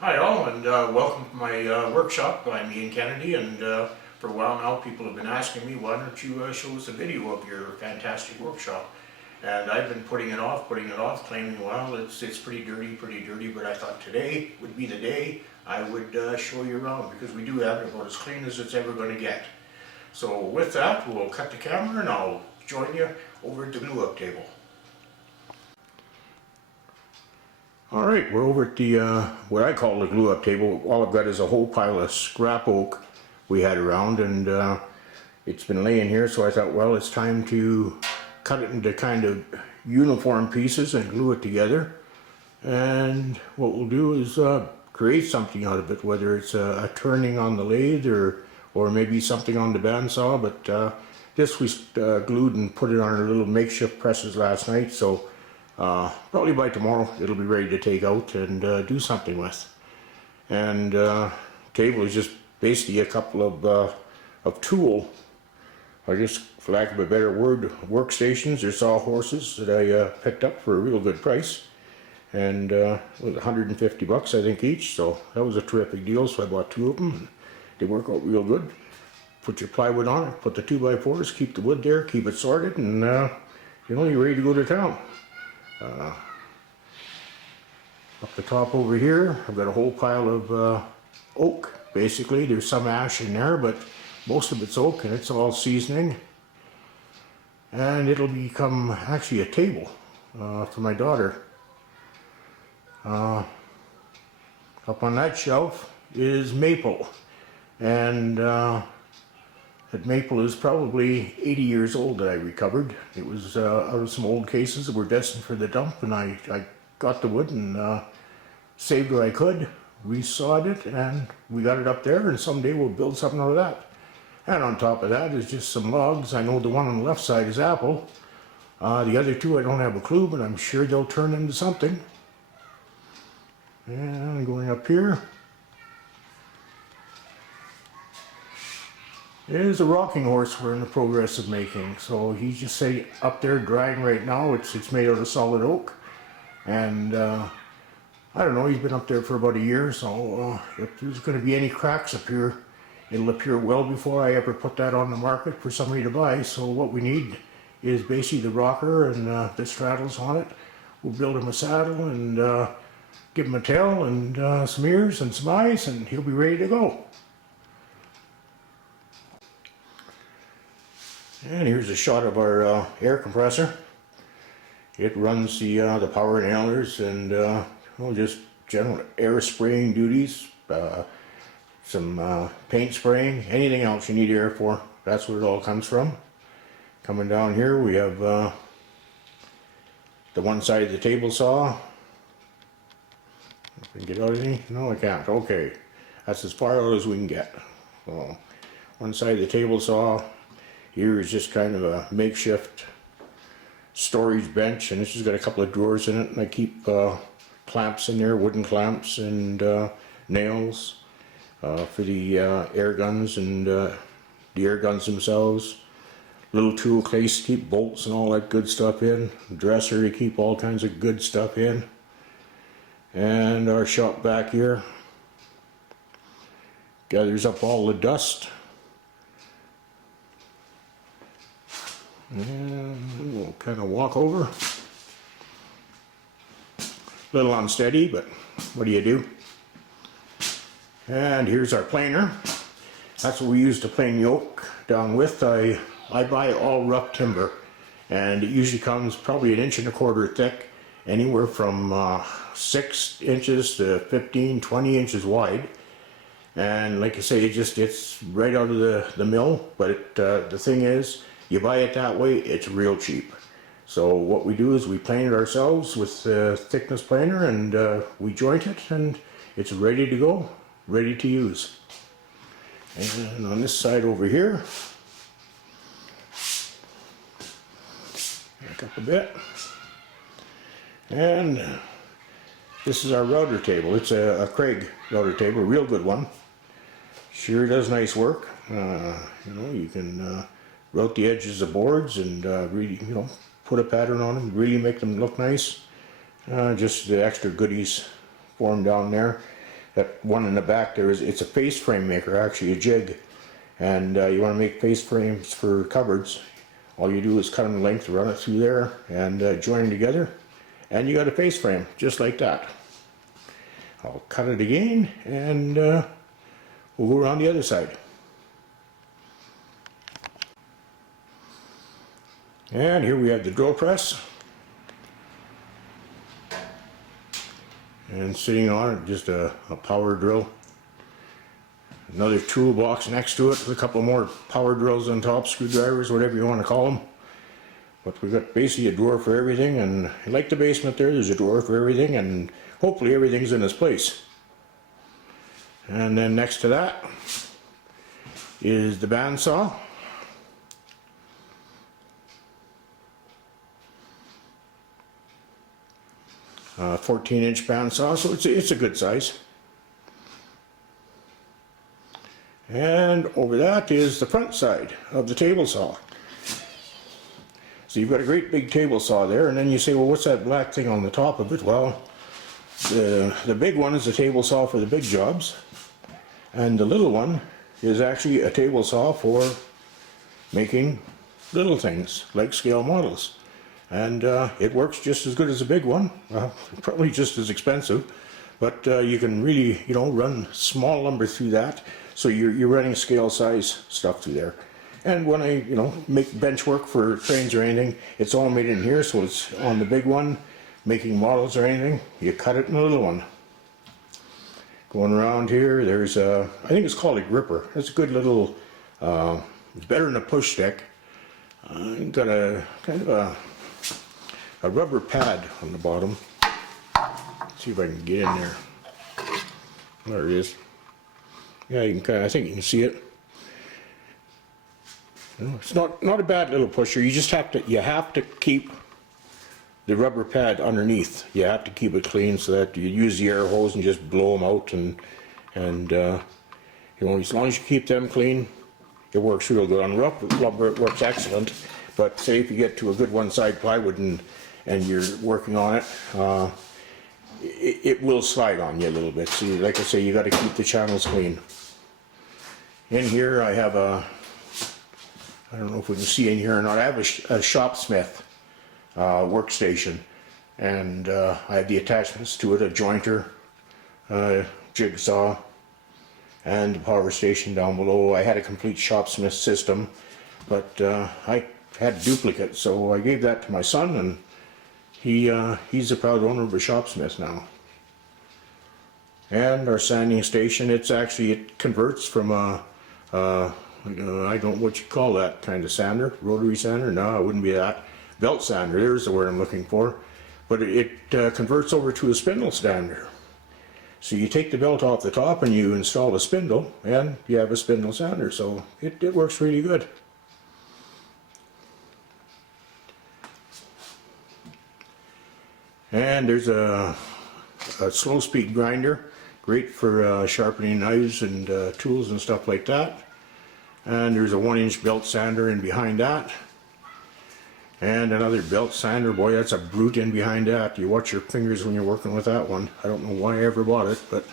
Hi all, and welcome to my workshop. I'm Ian Kennedy, and for a while now people have been asking me, why don't you show us a video of your fantastic workshop? And I've been putting it off, claiming, well, it's pretty dirty, but I thought today would be the day I would show you around, because we do have it about as clean as it's ever going to get. So with that, we'll cut the camera and I'll join you over at the glue up table. Alright, we're over at the, what I call the glue up table. All I've got is a whole pile of scrap oak we had around, and it's been laying here, so I thought, well, it's time to cut it into kind of uniform pieces and glue it together. And what we'll do is create something out of it, whether it's a turning on the lathe or maybe something on the bandsaw, but this we glued and put it on our little makeshift presses last night, so probably by tomorrow it'll be ready to take out and do something with. And table is just basically a couple of tool, or just for lack of a better word, workstations or sawhorses that I picked up for a real good price. And it was 150 bucks I think each, so that was a terrific deal, so I bought two of them. They work out real good. Put your plywood on it, put the 2x4s, keep the wood there, keep it sorted, and you know, you're ready to go to town. Up the top over here, I've got a whole pile of oak. Basically, there's some ash in there, but most of it's oak, and it's all seasoning. And it'll become actually a table for my daughter. Up on that shelf is maple, and that maple is probably 80 years old that I recovered. It was out of some old cases that were destined for the dump, and I got the wood and saved what I could, resawed it, and we got it up there, and someday we'll build something out of that. And on top of that is just some logs. I know the one on the left side is apple. The other two I don't have a clue, but I'm sure they'll turn into something. And going up here is a rocking horse we're in the progress of making. So he's just say up there drying right now. It's made out of solid oak, and I don't know, he's been up there for about a year, so if there's going to be any cracks up here, it'll appear well before I ever put that on the market for somebody to buy. So what we need is basically the rocker and the straddles on it. We'll build him a saddle and give him a tail and some ears and some eyes, and he'll be ready to go. And here's a shot of our air compressor. It runs the power inhalers and well, just general air spraying duties, some paint spraying, anything else you need air for. That's what it all comes from. Coming down here we have the one side of the table saw. I can get out any? No, I can't. Okay, that's as far out as we can get. So one side of the table saw. Here is just kind of a makeshift storage bench, and this has got a couple of drawers in it, and I keep clamps in there, wooden clamps and nails for the air guns and the air guns themselves. Little tool case to keep bolts and all that good stuff in. Dresser to keep all kinds of good stuff in. And our shop back here gathers up all the dust. And we'll kind of walk over. A little unsteady, but what do you do? And here's our planer. That's what we use to plane the oak down with. I buy all rough timber, and it usually comes probably 1.25 inches thick, anywhere from 6 inches to 15, 20 inches wide. And like I say, it's right out of the mill, but the thing is, you buy it that way, it's real cheap. So what we do is we plane it ourselves with thickness planer, and we joint it, and it's ready to go, ready to use. And on this side over here, back up a bit, and this is our router table. It's a Craig router table, a real good one. Sure does nice work. You know, you can route the edges of boards and really, you know, put a pattern on them, really make them look nice. Just the extra goodies for them down there. That one in the back there it's a face frame maker, actually a jig. And you want to make face frames for cupboards. All you do is cut them length, run it through there, and join them together. And you got a face frame, just like that. I'll cut it again, and we'll go around the other side. And here we have the drill press. And sitting on it, just a power drill. Another toolbox next to it with a couple more power drills on top, screwdrivers, whatever you want to call them. But we've got basically a drawer for everything, and like the basement there's a drawer for everything, and hopefully everything's in its place. And then next to that is the bandsaw. 14-inch bandsaw, so it's a good size. And over that is the front side of the table saw. So you've got a great big table saw there, and then you say, well, what's that black thing on the top of it? Well, the big one is a table saw for the big jobs, and the little one is actually a table saw for making little things like scale models. And it works just as good as a big one, probably just as expensive, but you can really, run small lumber through that, so you're running scale size stuff through there. And when I, make bench work for trains or anything, it's all made in here, so it's on the big one, making models or anything, you cut it in the little one. Going around here, there's I think it's called a gripper. It's a good little, it's better than a push stick. Got a kind of a rubber pad on the bottom. Let's see if I can get in there. There it is. Yeah, you can I think you can see it. It's not a bad little pusher. You just have to keep the rubber pad underneath. You have to keep it clean so that you use the air hose and just blow them out, and as long as you keep them clean, it works real good. On rough lumber it works excellent, but say if you get to a good one-side plywood and you're working on it, it will slide on you a little bit. So like I say, you got to keep the channels clean. In here I have I don't know if we can see in here or not, I have a Shopsmith workstation, and I have the attachments to it, a jointer, jigsaw, and the power station down below. I had a complete Shopsmith system, but I had duplicate, so I gave that to my son, and he's a proud owner of a Shopsmith now. And our sanding station, it converts from a I don't know what you call that kind of sander, rotary sander. No, it wouldn't be that. Belt sander, there's the word I'm looking for. But it converts over to a spindle sander. So you take the belt off the top and you install a spindle, and you have a spindle sander. So it works really good. And there's a slow speed grinder, great for sharpening knives and tools and stuff like that. And there's a 1-inch belt sander in behind that. And another belt sander, boy, that's a brute in behind that. You watch your fingers when you're working with that one. I don't know why I ever bought it, but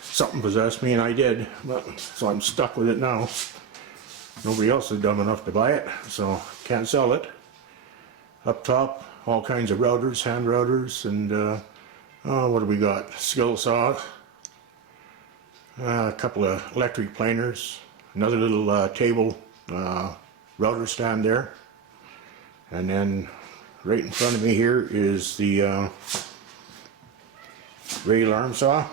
something possessed me and I did. So I'm stuck with it now. Nobody else is dumb enough to buy it, so can't sell it. Up top, all kinds of routers, hand routers, and what do we got? Skill saws, a couple of electric planers, another little table router stand there, and then right in front of me here is the radial arm saw,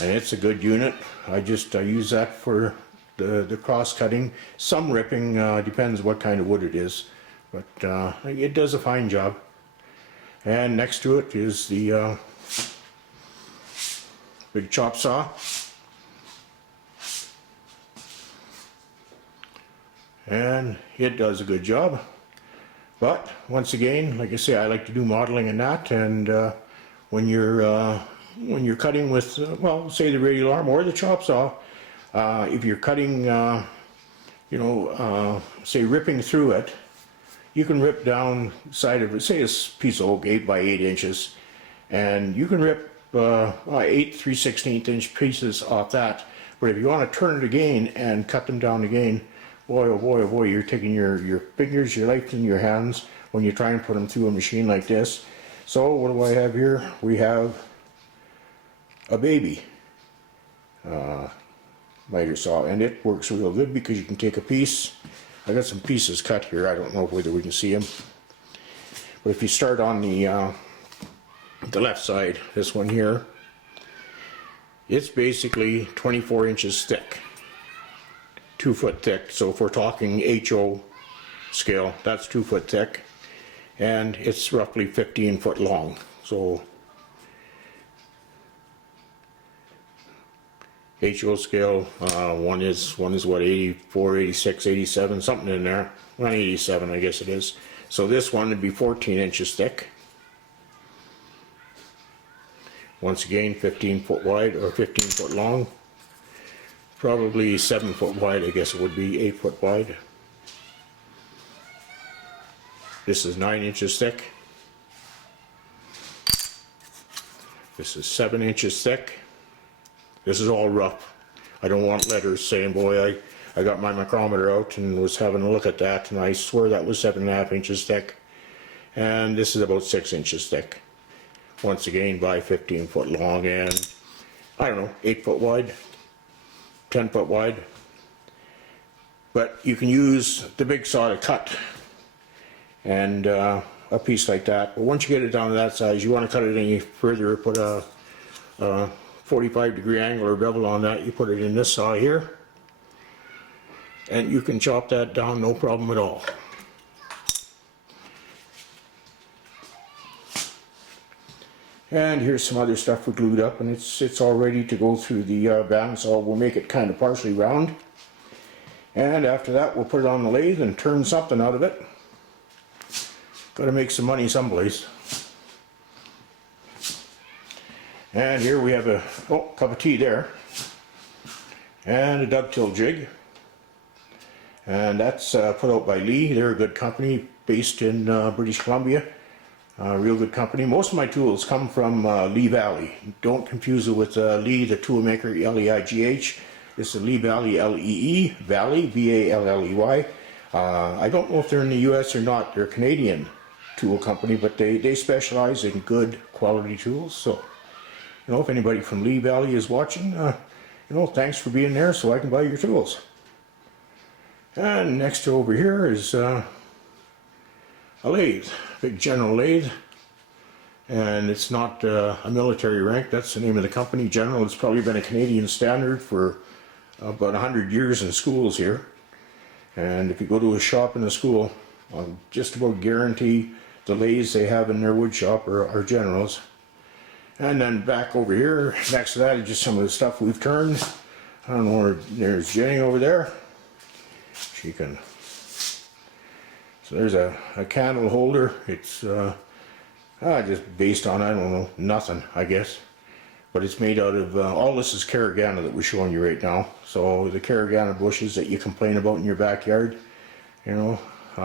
and it's a good unit. I use that for the cross cutting, some ripping, depends what kind of wood it is, but it does a fine job. And next to it is the big chop saw. And it does a good job. But once again, like I say, I like to do modeling and that, and when you're cutting with, well, say the radial arm or the chop saw, if you're cutting, say ripping through it, you can rip down side of it, say a piece of oak 8 by 8 inches, and you can rip 8 3/16 inch pieces off that. But if you want to turn it again and cut them down again, boy, oh boy, oh boy, you're taking your fingers, your life in your hands when you try and put them through a machine like this. So what do I have here? We have a baby miter saw, and it works real good because you can take a piece. I got some pieces cut here. I don't know whether we can see them, but if you start on the left side, this one here, it's basically 24 inches thick, 2 foot thick. So if we're talking HO scale, that's 2 foot thick, and it's roughly 15 foot long. So HO scale, one is what, 84, 86, 87, something in there. Well, 87, I guess it is. So this one would be 14 inches thick. Once again, 15 foot wide or 15 foot long. Probably 7 foot wide, I guess it would be, 8 foot wide. This is 9 inches thick. This is 7 inches thick. This is all rough. I don't want letters saying, boy, I got my micrometer out and was having a look at that, and I swear that was 7.5 inches thick. And this is about 6 inches thick. Once again, by 15 foot long, and I don't know, 8 foot wide, 10 foot wide. But you can use the big saw to cut and a piece like that. But once you get it down to that size, you want to cut it any further, put a 45-degree angle or bevel on that. You put it in this saw here, and you can chop that down no problem at all. And here's some other stuff we glued up, and it's all ready to go through the bandsaw. We'll make it kind of partially round, and after that we'll put it on the lathe and turn something out of it. Got to make some money someplace. And here we have a cup of tea there, and a dovetail jig, and that's put out by Lee. They're a good company based in British Columbia. Real good company. Most of my tools come from Lee Valley. Don't confuse it with Lee, the tool maker, L-E-I-G-H. This is Lee Valley, L-E-E, Valley, V-A-L-L-E-Y. I don't know if they're in the U.S. or not. They're a Canadian tool company, but they specialize in good quality tools. So, you know, if anybody from Lee Valley is watching, you know, thanks for being there so I can buy your tools. And next to over here is a lathe, big General lathe, and it's not a military rank. That's the name of the company. General. It's probably been a Canadian standard for about 100 years in schools here, and if you go to a shop in a school, I'll just about guarantee the lathes they have in their wood shop are Generals. And then back over here next to that is just some of the stuff we've turned. I don't know where, there's Jenny over there. She can. So there's a candle holder. It's just based on, I don't know, nothing, I guess. But it's made out of, all this is Caragana that we're showing you right now. So the Caragana bushes that you complain about in your backyard, you know,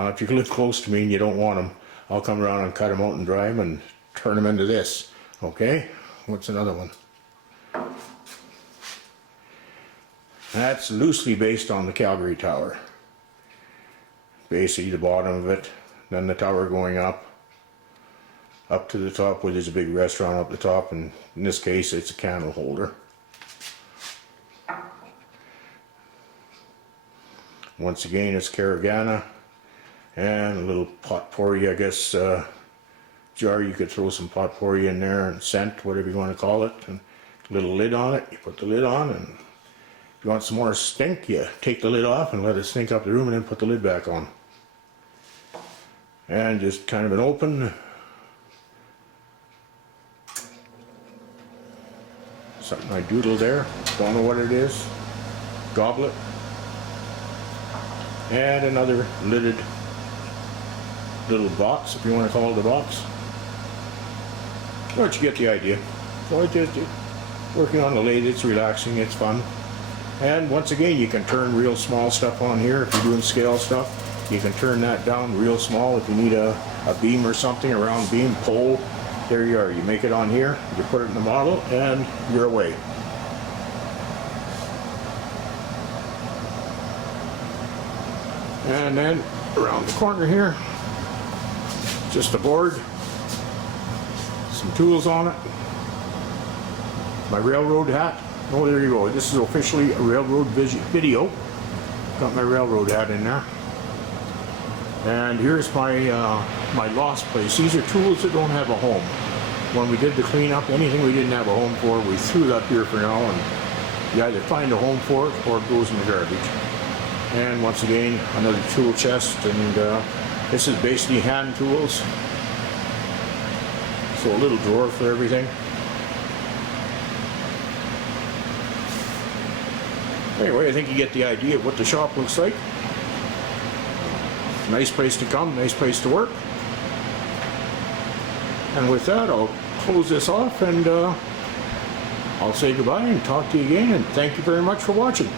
if you live close to me and you don't want them, I'll come around and cut them out and dry them and turn them into this. Okay, what's another one? That's loosely based on the Calgary Tower. Basically the bottom of it, then the tower going up to the top where there's a big restaurant up the top, and in this case it's a candle holder. Once again it's Caragana, and a little potpourri, I guess, jar. You could throw some potpourri in there and scent, whatever you want to call it, and a little lid on it. You put the lid on, and if you want some more stink, you take the lid off and let it stink up the room and then put the lid back on. And just kind of an open, something I doodled there, don't know what it is, goblet, and another lidded little box, if you want to call it a box. But you get the idea. So I just working on the lathe, it's relaxing, it's fun. And once again, you can turn real small stuff on here. If you're doing scale stuff, you can turn that down real small. If you need a beam or something, a round beam, pole, there you are. You make it on here, you put it in the model, and you're away. And then around the corner here, just a board, some tools on it, my railroad hat. Oh, there you go. This is officially a railroad video. Got my railroad hat in there. And here's my my lost place. These are tools that don't have a home. When we did the cleanup, anything we didn't have a home for, we threw it up here for now, and you either find a home for it or it goes in the garbage. And once again, another tool chest, and this is basically hand tools. So a little drawer for everything. Anyway, I think you get the idea of what the shop looks like. Nice place to come, nice place to work. And with that, I'll close this off, and I'll say goodbye and talk to you again, and thank you very much for watching.